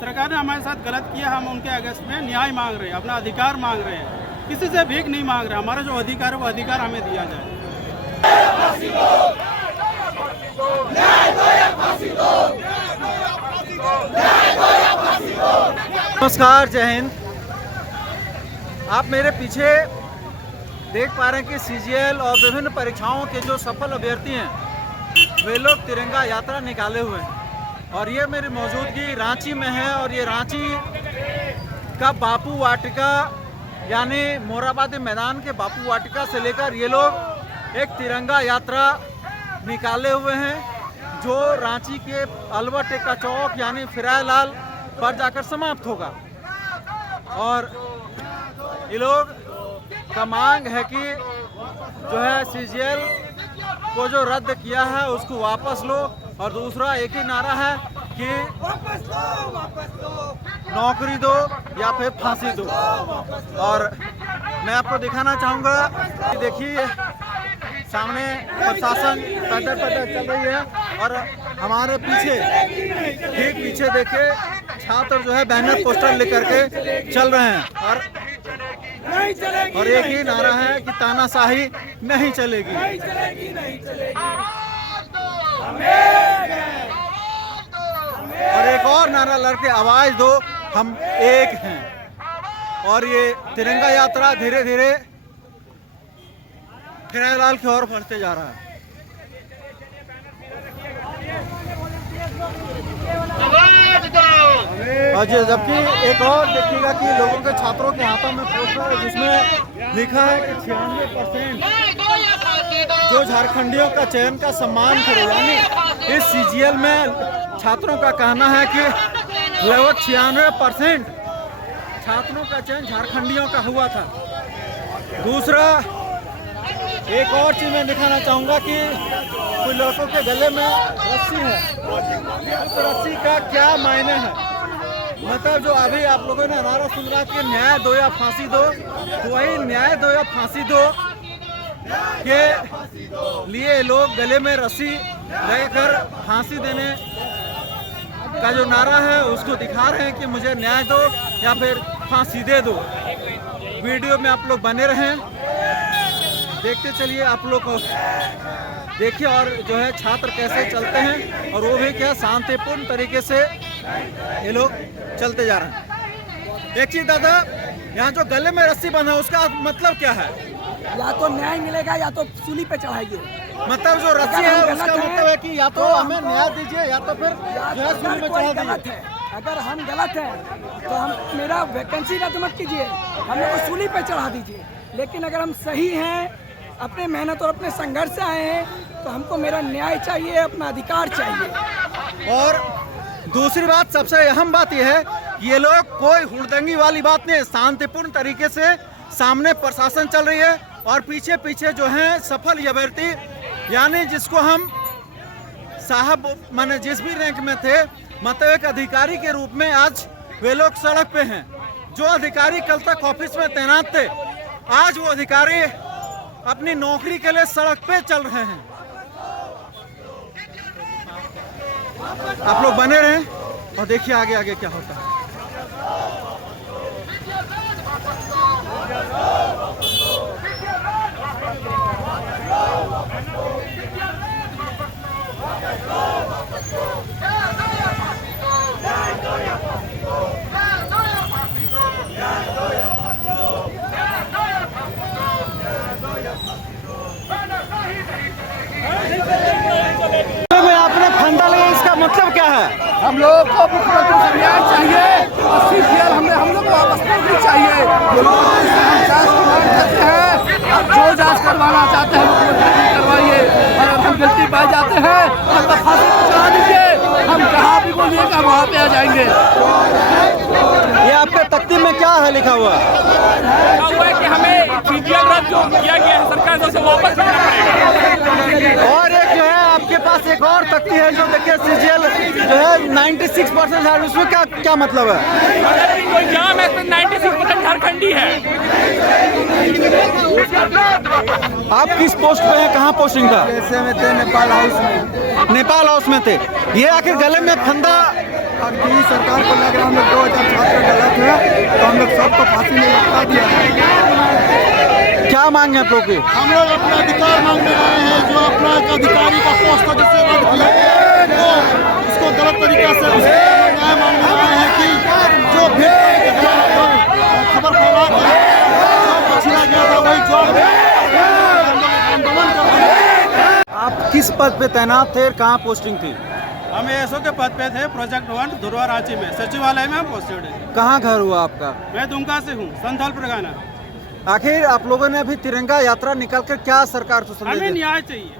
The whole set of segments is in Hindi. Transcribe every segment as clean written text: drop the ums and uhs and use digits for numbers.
सरकार ने हमारे साथ गलत किया, हम उनके अगेंस्ट में न्याय मांग रहे हैं, अपना अधिकार मांग रहे हैं, किसी से भीख नहीं मांग रहे। हमारा जो अधिकार है वो अधिकार हमें दिया जाए। नमस्कार, जय हिंद। आप मेरे पीछे देख पा रहे हैं कि सीजीएल और विभिन्न परीक्षाओं के जो सफल अभ्यर्थी हैं वे लोग तिरंगा यात्रा निकाले हुए हैं और ये मेरी मौजूदगी रांची में है। और ये रांची का बापू वाटिका यानी मोराबादी मैदान के बापू वाटिका से लेकर ये लोग एक तिरंगा यात्रा निकाले हुए हैं जो रांची के अलवर टेका चौक यानी फिरायलाल पर जाकर समाप्त होगा। और ये लोग का मांग है कि जो है सीजीएल को जो रद्द किया है उसको वापस लो, और दूसरा एक ही नारा है कि नौकरी दो या फिर फांसी दो। और मैं आपको दिखाना चाहूँगा कि देखिए सामने प्रशासन पैदल चल रही है और हमारे पीछे ठीक पीछे देखिए छात्र जो है बैनर पोस्टर लेकर के चल रहे हैं और एक ही नारा है कि तानाशाही नहीं चलेगी। और एक और नारा लड़के आवाज दो, हम एक हैं। और ये तिरंगा यात्रा धीरे धीरे फिरायलाल की ओर बढ़ते जा रहा है। और जबकि एक और देखिएगा कि लोगों के छात्रों के हाथों में पोस्टर है जिसमें लिखा है कि 96% जो झारखंडियों का चयन का सम्मान करे। यानी इस सीजीएल में छात्रों का कहना है कि लगभग 96% छात्रों का चयन झारखंडियों का हुआ था। दूसरा एक और चीज मैं दिखाना चाहूँगा कि कुछ लड़कों के गले में रस्सी है, उस रस्सी का क्या मायने है। मतलब जो अभी आप लोगों ने नारा सुन रहा कि न्याय दो या फांसी दो, तो वही न्याय दो या फांसी दो के लिए लोग गले में रस्सी लगाकर फांसी देने का जो नारा है उसको दिखा रहे हैं कि मुझे न्याय दो या फिर फांसी दे दो। वीडियो में आप लोग बने रहें, देखते चलिए आप लोग को देखिए और जो है छात्र कैसे चलते हैं और वो भी क्या शांतिपूर्ण तरीके से ये लोग चलते जा रहे हैं। एक चीज दादा, यहाँ जो गले में रस्सी बंधा है उसका मतलब क्या है? या तो न्याय मिलेगा या तो सूली पे चढ़ाइए। मतलब जो रस्सी है उसका मतलब है कि या तो हमें न्याय दीजिए या तो फिर जो है सूली पे चढ़ा दीजिए। अगर हम गलत हैं तो हम मेरा वैकेंसी रद्द मत कीजिए, हमें को सूली पे चढ़ा दीजिए। लेकिन अगर हम सही हैं, अपने मेहनत और अपने संघर्ष से आए हैं तो हमको मेरा न्याय चाहिए, अपना अधिकार चाहिए। और दूसरी बात, सबसे अहम बात यह है ये लोग कोई हुड़दंगी वाली बात नहीं, शांतिपूर्ण तरीके से सामने प्रशासन चल रही है और पीछे पीछे जो है सफल अभ्यर्थी यानी जिसको हम साहब माने जिस भी रैंक में थे मतलब एक अधिकारी के रूप में आज वे लोग सड़क पे हैं। जो अधिकारी कल तक ऑफिस में तैनात थे आज वो अधिकारी अपनी नौकरी के लिए सड़क पे चल रहे हैं। आप लोग बने रहें और देखिए आगे आगे क्या होता है। आपने फंदा लिया, इसका मतलब क्या है? हम लोग को मुख्यमंत्री से न्याय चाहिए और सीजीएल हम लोग को वापस नौकरी चाहिए। हम जांच की मांग करते हैं, अब जो जांच करवाना चाहते हैं मुख्यमंत्री करवाइए, और अगर हम गलती पाए जाते हैं तो फांसी पर चढ़ा दीजिए। हम जहाँ भी बोलिएगा वहाँ पे आ जाएंगे। ये आपके तख्ती में क्या है लिखा हुआ? हुआ है कि हमें सीजीएल रद्द जो किया गया है सरकार से वापस लेना पड़ेगा। और एक जो है आपके पास एक और तख्ती है जो देखिए सीजीएल जो है 96% है, उसमें क्या क्या मतलब है? कोई जाम है इसमें 96% झारखंडी है। आप किस पोस्ट पे हैं, कहाँ पोस्टिंग था? ऐसे में थे नेपाल हाउस में। नेपाल हाउस में थे। ये आखिर गले में फंदा अब दिल्ली सरकार को लग रहा हम लोग 2000 छात्र गलत है तो हम लोग सबको फांसी में लटका दिया है। क्या मांगे आप लोग की? हम लोग अपना अधिकार मांगने आए हैं, जो अपना एक अधिकारी का पोस्ट था जिससे रद्द किया तो उसको गलत तरीका से उसको न्याय मांगने आए हैं कि जो भी खबर फैला जो छीना गया था वही जॉब आंदोलन कर रहे हैं। आप किस पद पे तैनात थे, कहाँ पोस्टिंग थी? हम एसओ के पद पे थे, प्रोजेक्ट 1 धुरवा रांची में, सचिवालय में हम पोस्टेड है। कहाँ घर हुआ आपका? मैं दुमका से हूँ, संथाल परगना। आखिर आप लोगों ने अभी तिरंगा यात्रा निकालकर क्या सरकार को संदेश हमें दिया? न्याय चाहिए।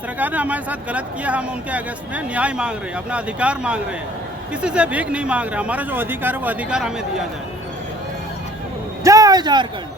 सरकार ने हमारे साथ गलत किया, हम उनके अगेंस्ट में न्याय मांग रहे हैं, अपना अधिकार मांग रहे हैं। किसी से भीख नहीं मांग रहे, हमारा जो अधिकार है वो अधिकार हमें दिया जाए। जय झारखंड।